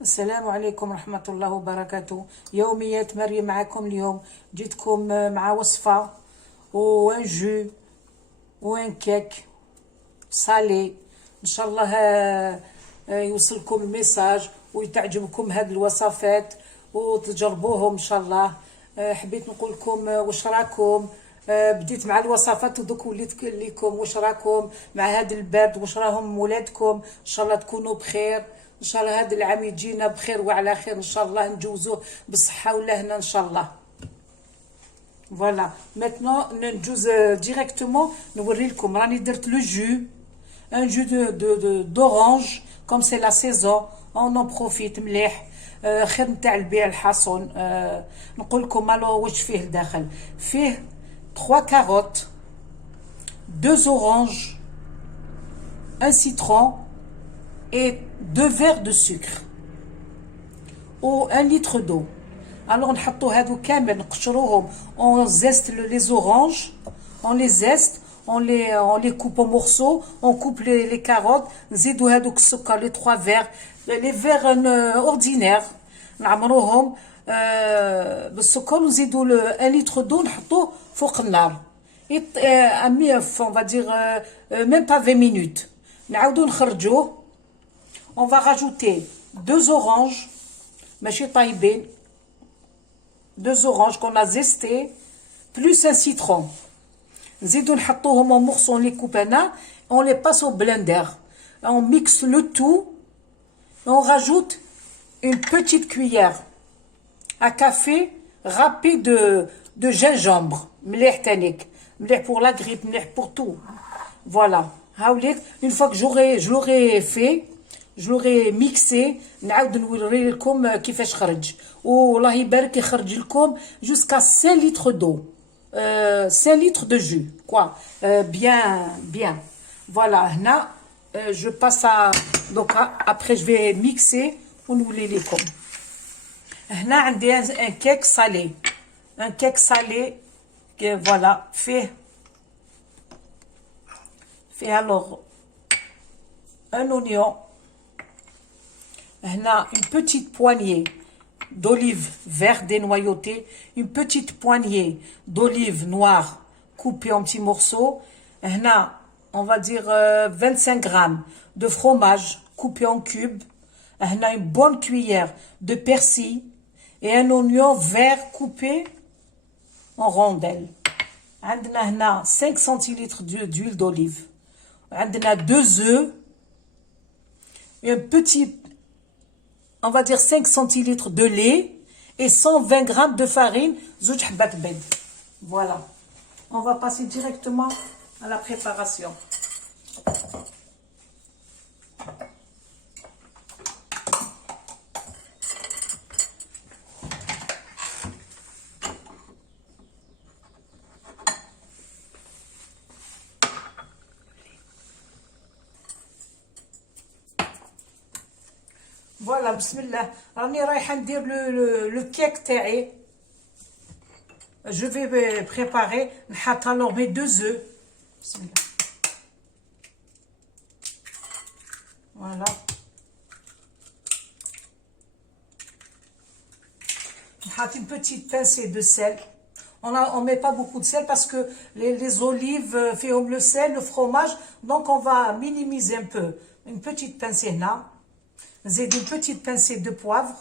السلام عليكم ورحمة الله وبركاته. يوميات مريم معكم اليوم. جيتكم مع وصفة وان جو وان كيك صالي. ان شاء الله يوصلكم الميساج ويتعجبكم هاد الوصفات وتجربوهم ان شاء الله. حبيت نقول لكم واش راكم. بديت مع الوصفات ودوك وليت لكم واش راكم مع هذا البرد، واش راهم ولادكم. ان شاء الله تكونوا بخير، ان شاء الله هذا العام يجينا بخير وعلى خير ان شاء الله، نجوزوه بالصحه والهنا ان شاء الله. فوالا maintenant ندوز ديريكتومون نوري لكم. راني درت لو جو، ان جو d'orange comme c'est la saison on en profite مليح. خير نتاع البيع الحصون. نقول لكم الو واش فيه داخل. فيه 3 carottes, 2 oranges, un citron et 2 verres de sucre ou 1 litre d'eau. Alors نحطوا هادو كامل نقشروهم. On zeste les oranges, on les zeste, on les coupe en morceaux, on coupe les carottes. نزيدوا هادوك السكر les 3 verres, les verres ordinaires نعمروهم بالسكر ونزيدوا 1 litre d'eau نحطوه فوق النار. on va dire même pas 20 minutes. نعاودو نخرجوه. On va rajouter 2 oranges, ماشي طايبين, 2 oranges qu'on a zesté, plus un citron. نزيدو نحطوهم en morceaux, on les coupe هنا, on les passe au blender. On mixe le tout, et on rajoute une petite cuillère à café râpé de gingembre. مليح تانيك, مليح pour la grippe, مليح pour tout. Voilà. Une fois que je l'aurai fait, je l'aurai mixé, نعاود نوري لكم كيفاش خرج. والله يبارك يخرج لكم jusqu'à 5 litres d'eau. 5 litres de jus, quoi. Bien. Voilà, هنا je passe à... Donc après je vais mixer ونولي لكم. هنا عندي un cake salé. Un cake salé, voilà, fait alors un oignon. هنا une petite poignée d'olives vertes dénoyautées, une petite poignée d'olives noires coupées en petits morceaux. هنا on va dire 25 grammes de fromage coupé en cubes. هنا une bonne cuillère de persil et un oignon vert coupé en rondelles. عندنا هنا 5 centilitres d'huile d'olive. عندنا 2 œufs, un petit, on va dire 5 centilitres de lait et 120 grammes de farine. زوج حبات بيض. Voilà. On va passer directement à la préparation. Voilà, bismillah. راني رايحة ندير le cake تاعي. Je vais préparer. نحط alors mes 2 œufs. Bismillah. Voilà. نحط une petite pincée de sel. On met pas beaucoup de sel parce que les olives font le sel, le fromage. Donc on va minimiser un peu. Une petite pincée là. نزيد une petite pincée de poivre.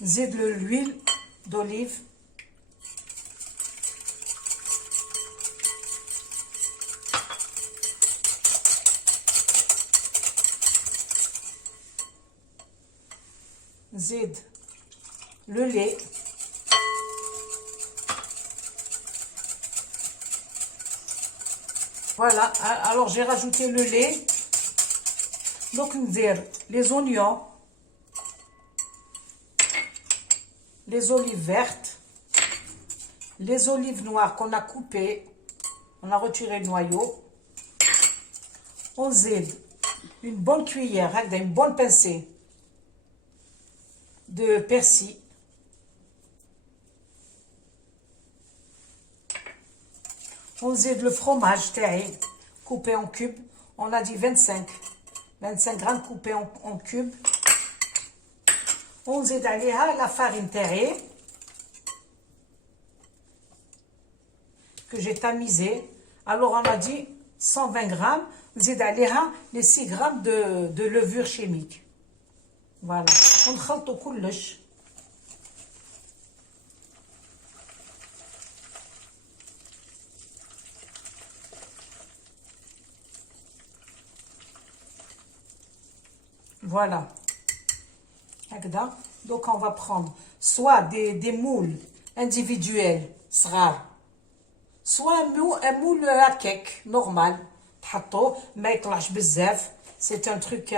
نزيد l'huile d'olive. نزيد le lait. Voilà, alors j'ai rajouté le lait. Donc ندير les oignons, les olives vertes, les olives noires qu'on a coupées, on a retiré le noyau. On zèle une bonne cuillère, une bonne pincée de persil. ونزيد le fromage تاعي coupé en cube. On a dit 25 grammes coupés en cube. ونزيد عليها la farine تاعي que j'ai tamisé. Alors on a dit 120 grammes. نزيد عليها les 6 grammes de levure chimique. Voilà. ونخلطوا كلش. Voilà. Donc on va prendre soit des moules individuels, soit un moule à cake normal. C'est un truc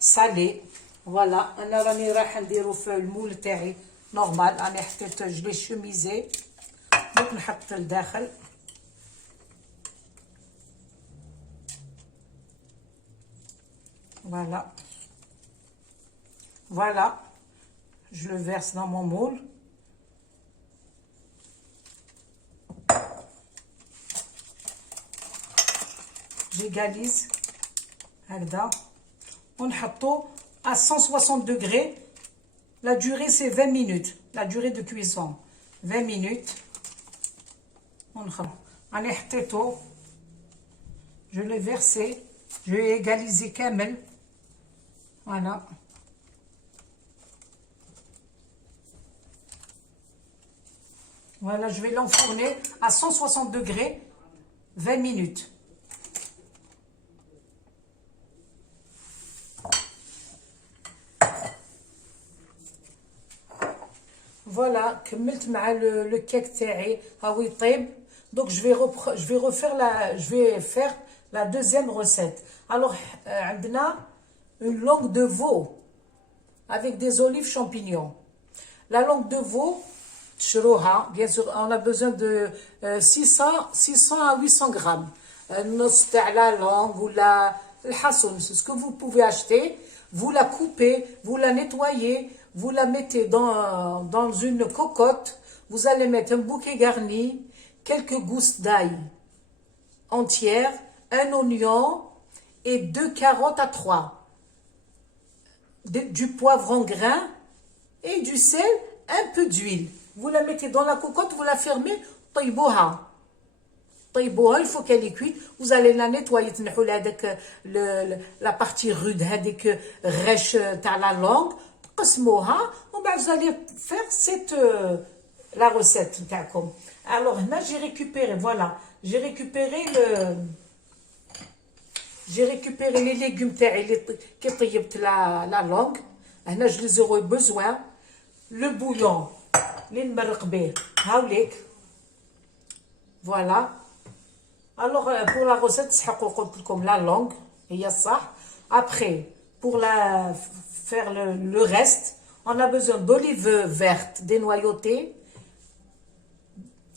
salé. Voilà. انا راني رايحه نديرو في المول تاعي نورمال. انا حطيت جلي شوميزي دوك نحط لداخل. Voilà. Voilà. Je le verse dans mon moule. J'égalise. On حطو à 160 degrés. La durée c'est 20 minutes. La durée de cuisson 20 minutes. Je l'ai versé. Je l'ai égalisé كامل. Voilà. Voilà, je vais l'enfourner à 160 degrés 20 minutes. Voilà, كملت مع le cake تاعي ها يطيب. Donc je vais faire la deuxième recette. Alors عندنا une langue de veau avec des olives champignons. La langue de veau تشروها. Bien sûr, on a besoin de 600 à 800 grammes. نص تاع la langue ou le hassoun, c'est ce que vous pouvez acheter. Vous la coupez, vous la nettoyez, vous la mettez dans une cocotte. Vous allez mettre un bouquet garni, quelques gousses d'ail entières, un oignon et 2 carottes à 3. Du poivre en grains et du sel, un peu d'huile. Vous la mettez dans la cocotte, vous la fermez, طيبوها. طيبوها, il faut qu'elle est cuite. Vous allez la nettoyer, la partie rude, هذيك ريش تاع la langue. تقسموها, vous allez faire la recette تاعكم. Alors là, j'ai récupéré, voilà, j'ai récupéré les légumes تاعي qui طيبت la langue. هنا je les aurai besoin. Le bouillon اللي نمرق به هاوليك. Voilà. Alors pour la recette تسحقوا قلت لكم la langue هي الصح. Après pour faire le reste, on a besoin d'olives vertes dénoyautées.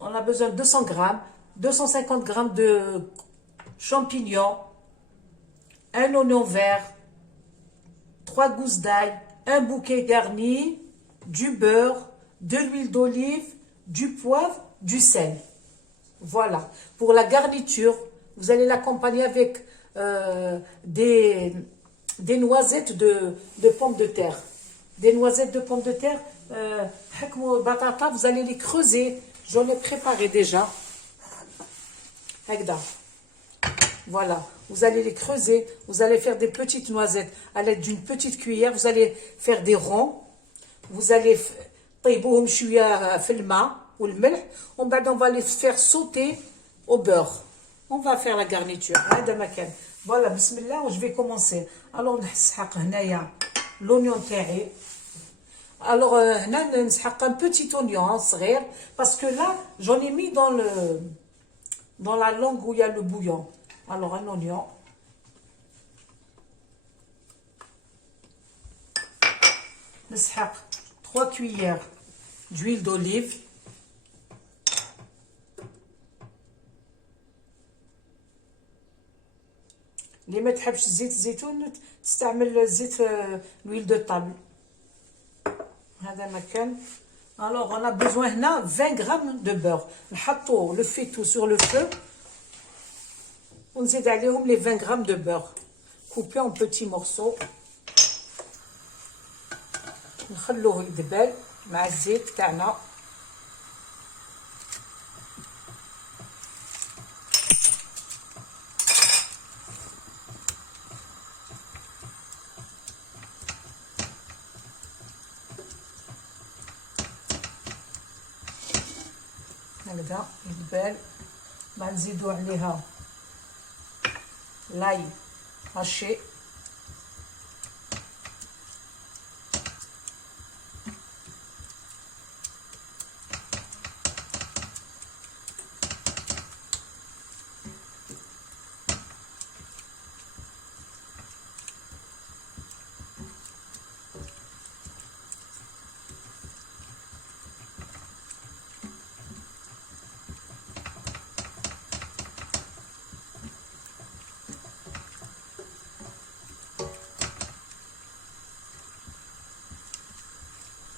On a besoin de 200 grammes, 250 grammes de champignons, un oignon vert, 3 gousses d'ail, un bouquet garni, du beurre, de l'huile d'olive, du poivre, du sel. Voilà. Pour la garniture, vous allez l'accompagner avec des noisettes de pommes de terre. Des noisettes de pommes de terre, vous allez les creuser. J'en ai préparé déjà. Voilà. Vous allez les creuser. Vous allez faire des petites noisettes à l'aide d'une petite cuillère. Vous allez faire des ronds. Vous allez طيبوهم شويه في الماء والملح. On va les faire sauter au beurre. On va faire la garniture. هذا مكان. Voilà, bismillah, je vais commencer. Alors نسحق هنايا l'oignon تاعي. Alors هنا نسحق un petit oignon صغير parce que là j'en ai mis dans la langue où il y a le bouillon. Alors un oignon. نسحق 3 cuillères d'huile d'olive. اللي ما تحبش زيت الزيتون تستعمل زيت l'huile de table. هذا مكان. Alors on a besoin هنا 20 grammes de beurre. نحطو le faitout sur le feu ونزيد عليهم les 20 grammes de beurre coupé en petits morceaux. نخلوه يدبل مع الزيت تاعنا. هكذا يدبل. بعد نزيدو عليها لاي هاشي.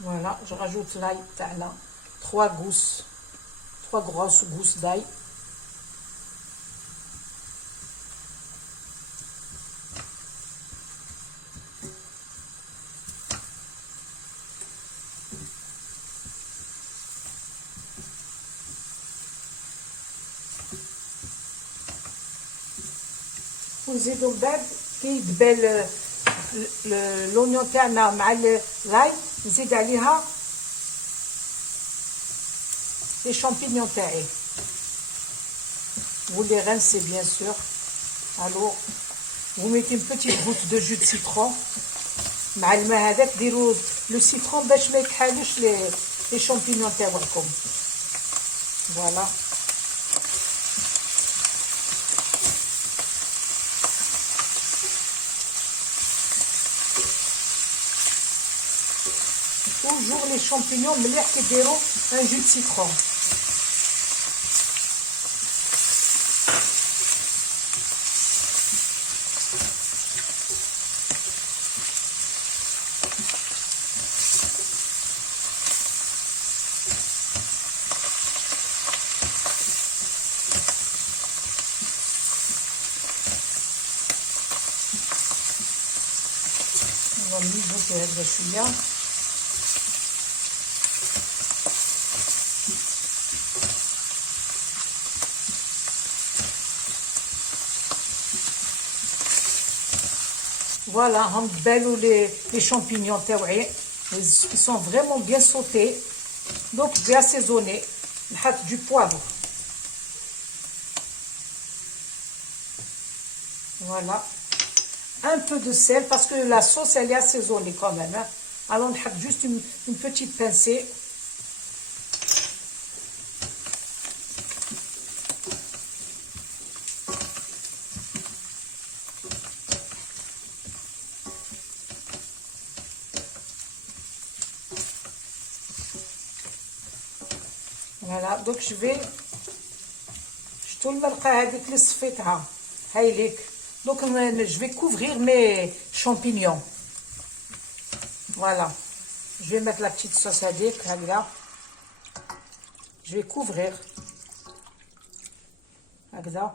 Voilà, je rajoute l'ail تاعنا 3 gousses, 3 grosses gousses d'ail. ونزيدو من بعد كي يدبل لونيون تاعنا مع لاي نزيد عليها les champignons تاعي. Vous les rincez bien sûr. Alors vous mettez une petite goutte de jus de citron مع الماء هذاك. ديروا لو سيترون باش ما يكحالوش les champignons تاعكم. Voilà. Toujours les champignons مليح كيديروا un jus de citron. On va mijoter هذا شويه. Voilà, هم دبالوا les champignons تاوعي. Ils sont vraiment bien sautés. Donc je vais assaisonner. نحط du poivre. Voilà. Un peu de sel parce que la sauce elle est assaisonnée quand même. Hein. Alors on a juste une petite pincée. Voilà, donc je vais شتو المرقه هذيك اللي صفيتها هاي ليك. Donc je vais couvrir mes champignons. Voilà. Je vais mettre la petite sauce هذيك هكذا. Je vais couvrir هكذا.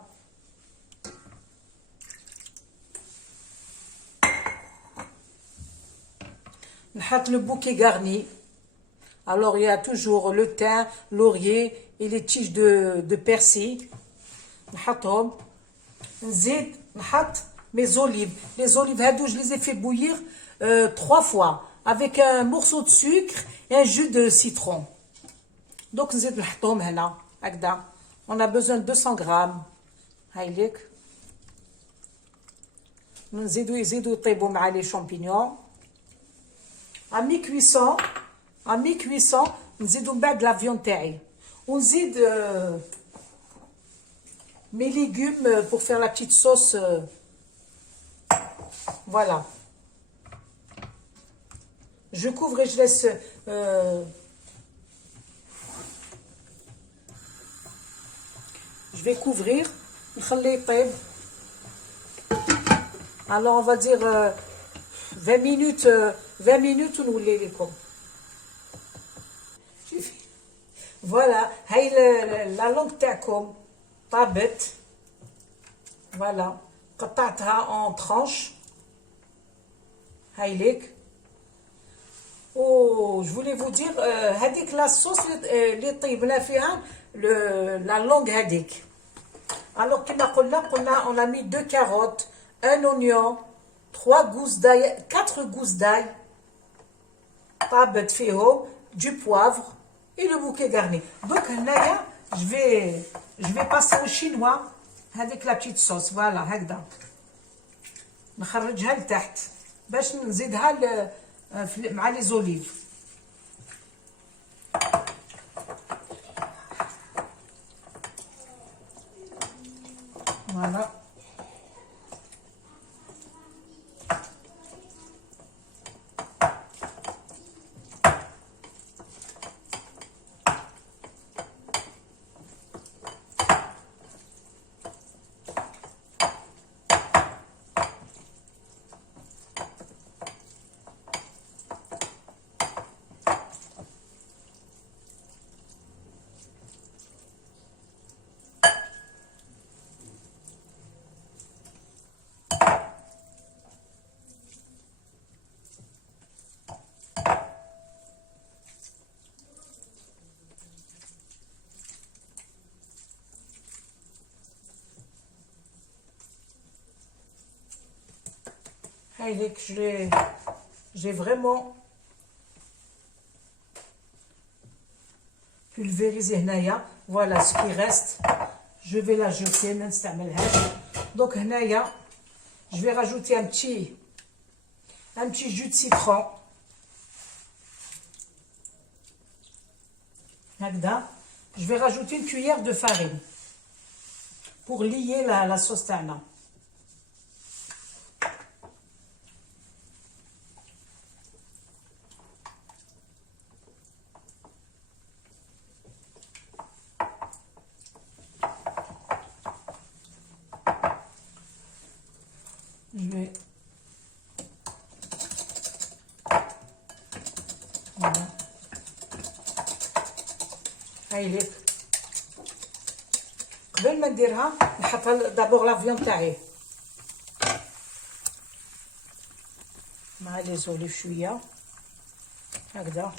نحط le bouquet garni. Alors il y a toujours le thym, laurier et les tiges de persil. نحطهم. نزيد نحط mes olives. Les olives هادو je les ai fait bouillir 3 fois avec un morceau de sucre et un jus de citron. Donc نزيد نحطهم هنا هكذا. On a besoin de 200 grammes. هاي ليك. نزيدو يزيدو يطيبوا مع les champignons. À mi-cuisson. À mi-cuisson نزيدو من بعد la viande تاعي. ونزيد mes légumes pour faire la petite sauce. Voilà. Je couvre et je laisse je vais couvrir. نخليه يطيب. Alors on va dire 20 minutes 20 minutes ونولي لكم. Voilà, هاي la langue تاعكم طابت. Voilà. قطعتها en tranches. هايليك. Oh, je voulais vous dire, هذيك la sauce اللي طيبنا فيها la langue هذيك. Alors كما قلنا on a mis 2 carottes, un oignon, 3 gousses d'ail, 4 gousses d'ail. طابت فيهم du poivre et le bouquet garni. Donc هنايا je vais passer au chinois هذيك la petite sauce. Voilà هكذا. نخرجها لتحت باش نزيدها مع لي زوليف. فوالا. J'ai vraiment pulvérisé هنايا. Voilà ce qui reste. Je vais la jeter, ما نستعملهاش. Donc هنايا je vais rajouter un petit jus de citron. هكذا. Je vais rajouter une cuillère de farine pour lier la sauce تاعنا. Je vais voilà. هايليك. قبل ما نديرها نحط دابور لا فيون تاعي مع لي زوليف شويه هكذا.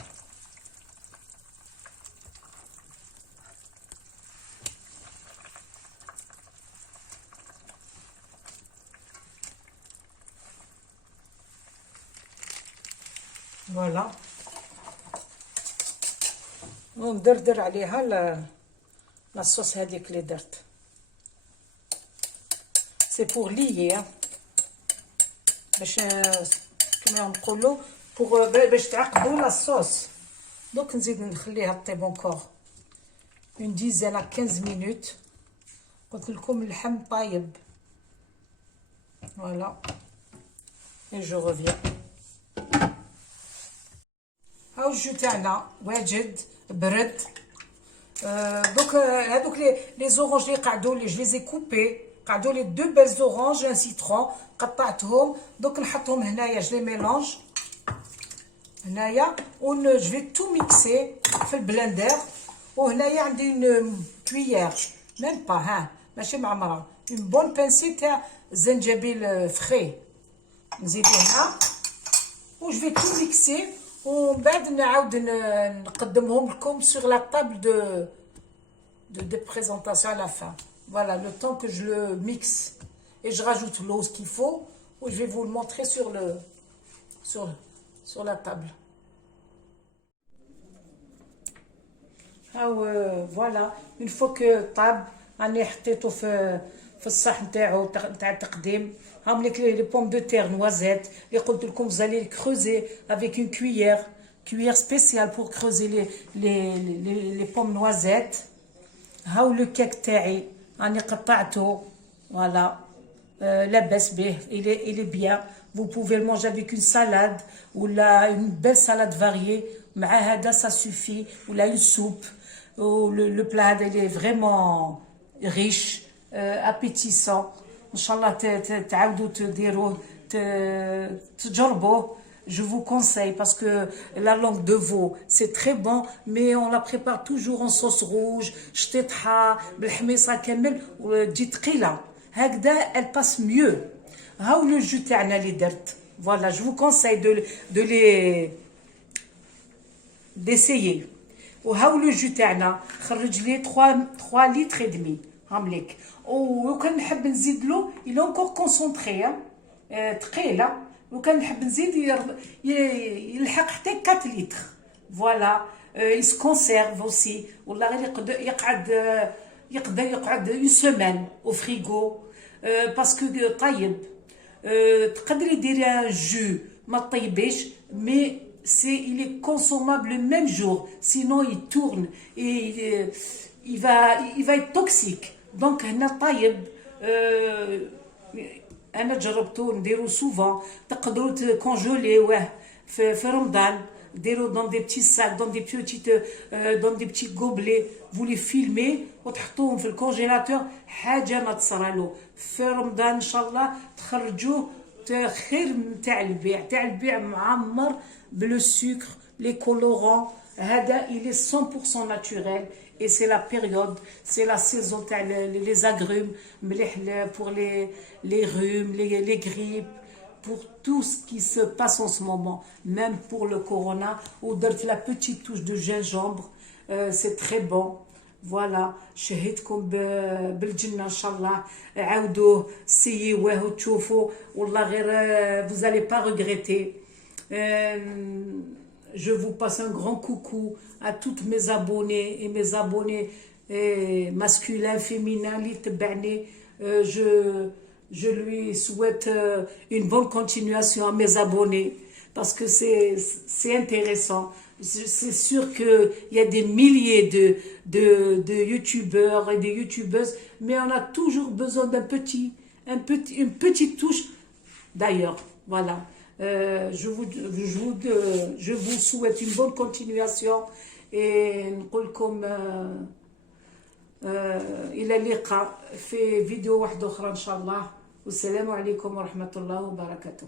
فوالا. وندردر عليها لاصوص هذيك اللي درت. سي بور ليي باش كما نقولوا باش تعقدوا لاصوص. دونك نزيد نخليها طيب اونكور اون ديزين ا 15 مينوت. قلت لكم اللحم طايب. فوالا اي جو ريفيان. هاو الجو تاعنا واجد برد. دونك هذوك لي زورانج اللي قعدوا لي جو لي كوبي. قعدوا لي 2 بيل زورانج ان سيترون قطعتهم. دونك نحطهم هنايا جو لي ميلونج هنايا و جو في تو ميكسي في البلندر. وهنايا عندي اون كويير ميم با ها ماشي معمره اون بون بانسي تاع زنجبيل فري نزيدوها و جو في تو ميكسي. ومن بعد نعاود نقدمهم لكم sur la table de présentation à la fin. Voilà, le temps que je le mixe et je rajoute l'eau ce qu'il faut, ou je vais vous le montrer sur la table. Voilà, une fois que طاب راني حطيته في الصحن تاعو تاع التقديم. هاهم لي بوم دو تير نوازيت اللي قلت لكم vous allez les creuser avec une cuillère spéciale pour creuser les pommes noisettes. هاو لو كيك تاعي راني قطعته. فوالا لاباس به il est bien. Vous pouvez le manger avec une salade ou une belle salade variée. مع هذا ça suffit. ou là une soupe. Le plat il est vraiment riche, appétissant. Inch'Allah تعاودوا تديروه تجربوه. Je vous conseille parce que la langue de veau c'est très bon mais on la prépare toujours en sauce rouge شطيطها بالحميصه كامل وتجي ثقيله. هكذا elle passe mieux. هاو لو جو تاعنا اللي درت. Voilà, je vous conseille de les d'essayer. وهاو لو جو تاعنا خرج لي 3 لتر دمي هامليك. وكان نحب نزيد له il est encore concentré ثقيله. وكان نحب نزيد يلحق حتى 4 لتر. Voilà, il se conserve aussi. والله غير يقدر يقعد une semaine au frigo parce que طيب. تقدري ديري un jus ما طيبش mais il est consommable le même jour, sinon il tourne et il va être toxique. Donc هنا طيب. انا جربته نديرو souvent. تقدروا تكونجوليوه في رمضان. ديروا dans des petits sacs, dans des petits gobelets. Vous les filmez وتحطوهم في الكونجيلاتور. حاجه ما تصرالو في رمضان ان شاء الله تخرجوه خير تاع البيع معمر بلو sucre, les colorants. هذا il est 100% naturel et c'est la période, c'est la saison تاع les agrumes مليح pour les rhumes, les grippes, pour tout ce qui se passe en ce moment, même pour le corona. Ou la petite touche de gingembre, c'est très bon. Voilà, شهيتكم بالجنة إن شاء الله. عاودوه سيوه وتشوفوا والله غير vous allez pas regretter. Je vous passe un grand coucou à toutes mes abonnés et mes abonnés masculins, féminins, li تبعني. Je lui souhaite une bonne continuation à mes abonnés parce que c'est intéressant. C'est sûr qu'il y a des milliers de youtubeurs et de youtubeuses, mais on a toujours besoin une petite touche d'ailleurs. Voilà. Je vous souhaite une bonne continuation et نقول لكم إلى اللقاء في فيديو واحد أخرى إن شاء الله. والسلام عليكم ورحمة الله وبركاته.